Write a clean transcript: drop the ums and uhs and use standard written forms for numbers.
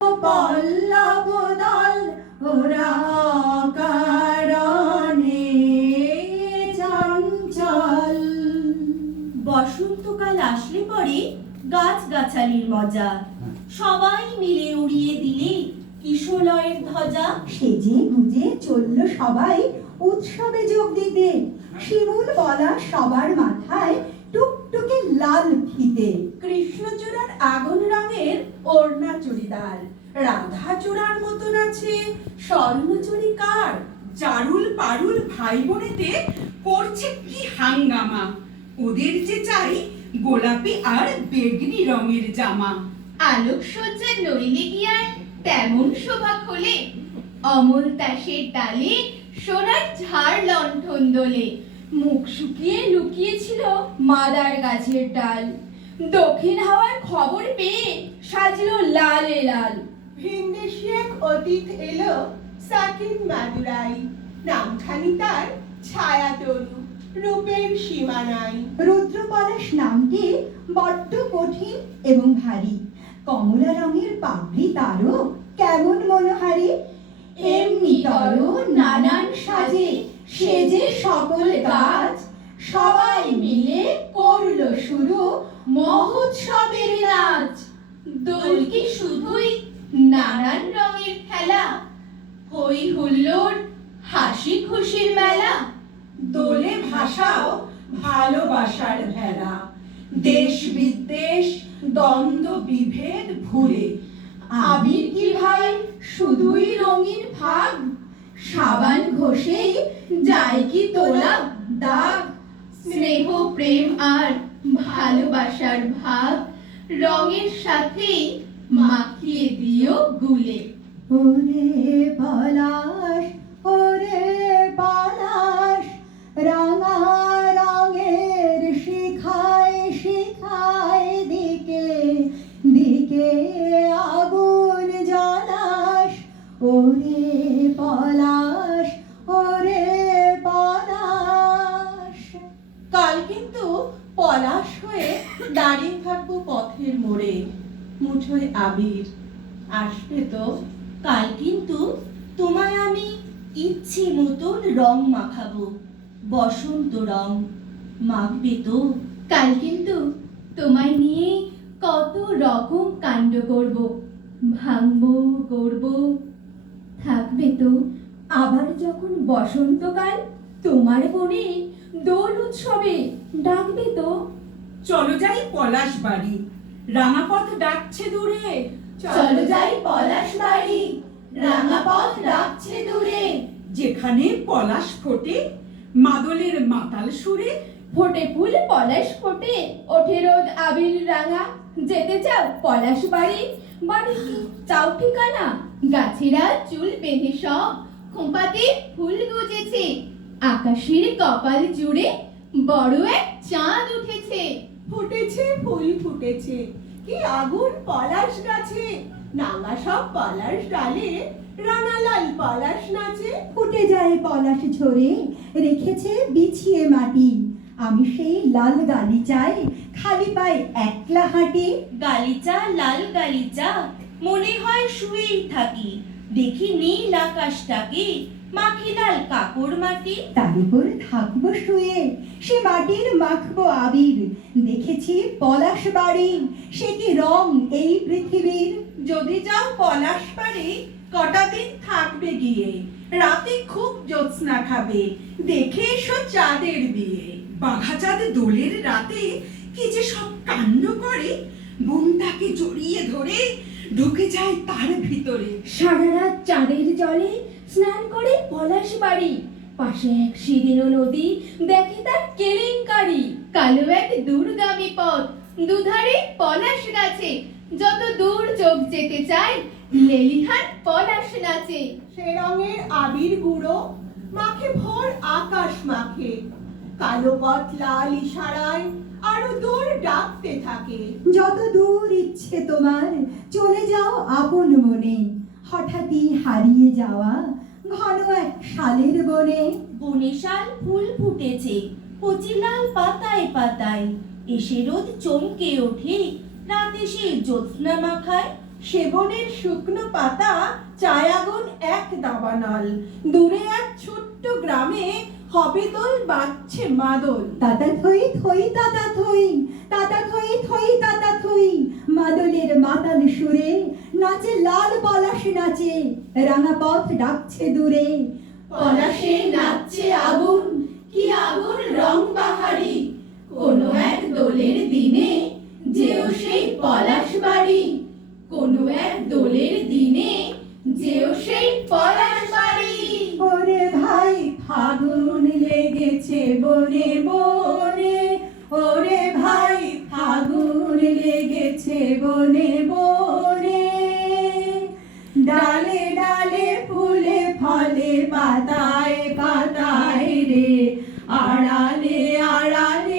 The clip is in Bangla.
পল্লব দল ওরা কারণে চঞ্চল। বসন্তকাল আসলে পরে গাছগাছালির মজা, সবাই মিলে উড়িয়ে দিলে কিশলয়ের ধ্বজা। সেজে গুজে চলল সবাই উৎসবে যোগ দিতে, শিমুল বলা সবার মাথায় টুকটুকে লাল ফিতে। কৃষ্ণচূড়ার আগুন রঙের ওড়না চুড়িদার, রাধাচূড়ার মতন আছে স্বর্ণচুড়ি কার। চারুল পারুল ভাই বোনেতে করছে কি হাঙ্গামা, ওদের যে চাই গোলাপি আর বেগনি রঙের জামা। আলোকসজ্জা নইলে কি আর তেমন শোভা খোলে, অমল তাসের ডালে সোনার ঝাড় লণ্ঠন দোলে। মুখ শুকিয়ে লুকিয়েছিল মাদার গাছের ডাল, দক্ষিণ হাওয়ার খবর পেয়ে সাজলো লালে লাল। ভিনদেশি এক অতীত এলো সাকিন মাদুরাই, নামখানি তার ছায়া তরু, রূপের সীমা নাই। রুদ্রপলাশ নামটি বড্ড কঠিন এবং ভারী, কমলা রঙের পাগড়ি তারও কেমন মনোহারী। এমনি তরো নানান সাজে সেজে সকল গাছ, সবাই মিলে করলো শুরু মহোৎসবের নাচ। দোল কি শুধুই নানান রঙের খেলা, হই হুল্লোড় হাসি খুশির মেলা। দোলে ভাষাও ভালোবাসার ভেলা, দেশ বিদ্বেষ দ্বন্দ্ব বিভেদ ভুলে। আবির কি ভাই শুধুই রঙিন ভাগ, সাবান ঘষেই যায় কি তোলা দাগ। স্নেহ প্রেম আর ভালোবাসার ভাব রঙের সাথেই মাখিয়ে দিও গুলে। ওরে পলাশ ওরে পলাশ, রাঙা রঙের শিখায় শিখায় দিকে দিকে আগুন জ্বালাস। ওরে পলাশ ওরে পলাশ। কাল কিন্তু পলাশ হয়ে দাঁড়িয়ে থাকবো পথের মোড়ে, মুঠোয় আবির আসবে তো। কাল কিন্তু তোমায় আমি ইচ্ছে মতন রং মাখাবো, বসন্ত রং মাখবে তো। কাল কিন্তু তোমায় নিয়ে কত রকম কাণ্ড করব, ভাঙবো করব, থাকবে তো। আবার যখন বসন্তকাল তোমার বনে দোল উৎসবে ডাকবে তো। চলো যাই পলাশ বাড়ি, রাঙাপথ ডাকছে দূরে। চলো যাই পলাশ বাড়ি, রাঙাপথ ডাকছে দূরে। যেখানে পলাশ ফোটে মাদলের মাতাল সুরে। ফোটে ফুল পলাশ ফোটে, ওঠে রোদ আবির রাঙা। যেতে চাও পলাশ বাড়ি, বাড়ি কি চাও ঠিকানা? গাছেরা চুল বেঁধে সব খোঁপাতে ফুল গুজেছে, আকাশের কপাল জুড়ে বড় এক চাঁদ উঠেছে। ফুটেছে ফুল ফুটেছে, কি আগুন পলাশ গাছে, নাঙ্গা সব পলাশ ডালে রাঙা লাল পলাশ নাচে। ফুটে যায় পলাশ ঝরে রেখেছে বিছিয়ে মাটি, আমি সেই লাল গালিচায় খালি পায়ে একলা হাঁটি। গালিচা লাল গালিচা মনে হয় শুয়েই থাকি, দেখি নীল আকাশটাকে মাখি লাল কাপড় মাটি। তার উপর থাকবো শুয়ে সে মাটির মাখবো আবির, দেখেছি পলাশ বাড়ি সে কি রং এই পৃথিবীর। যদি যাও পলাশ বাড়ি কটা দিন থাকবে গিয়ে, রাতে খুব জ্যোৎস্না খাবে, দেখে এসো চাঁদের বিয়ে। বাঘাচাঁদ দোলের রাতে কি যে সব কাণ্ড করে, বোনটাকে জড়িয়ে ধরে ঢুকে যায় তার ভিতরে। সারা রাত চাঁদের জলে স্নান করে পলাশ বাড়ি, পাশে এক শিরিনো নদী দেখে তার কেলেঙ্কারি। কালো এক দূরগামী পথ, দুধারে পলাশ গাছে, যত দূর চোখ যেতে চায় লেলিহান পলাশ নাচে। সে রঙের আবির গুঁড়ো মাখে ভোর আকাশ মাখে, কালো পথ লাল ইশারায় আরো দূর ডাকতে থাকে। যত দূর ইচ্ছে তোমার চলে যাও আপন মনে, হঠাৎই হারিয়ে যাওয়া ঘন এক শালের বনে। বনে শাল ফুল ফুটেছে কচি লাল পাতায় পাতায়, এসে রোদ চমকে ওঠে রাতে সে জ্যোৎস্না মাখায়। সেবনের শুকনো পাতা চায় আগুন এক দাবানল। দূরে এক ছোট্ট গ্রামে হবে দোল, বাজছে মাদল। তাতা থই থই তাতা থই, তাতা থই থই তাতা থই, মাদলের মাতাল সুরে নাচে লাল পলাশ, নাচে রাঙা পথ ডাকছে দূরে। পলাশে নাচছে আগুন, কি আগুন রং বাহারি, কোনো এক দোলের দিনে যেও সেই পলাশ বাড়ি, কোনো এক দোলের দিনে যেও সেই পলাশ বাড়ি। ওরে ভাই ফাগুন লেগেছে বনে বনে, ওরে ভাই ফাগুন লেগেছে বনে বনে, ডালে ডালে ফুলে ফলে পাতায় পাতায় রে, আড়ালে আড়ালে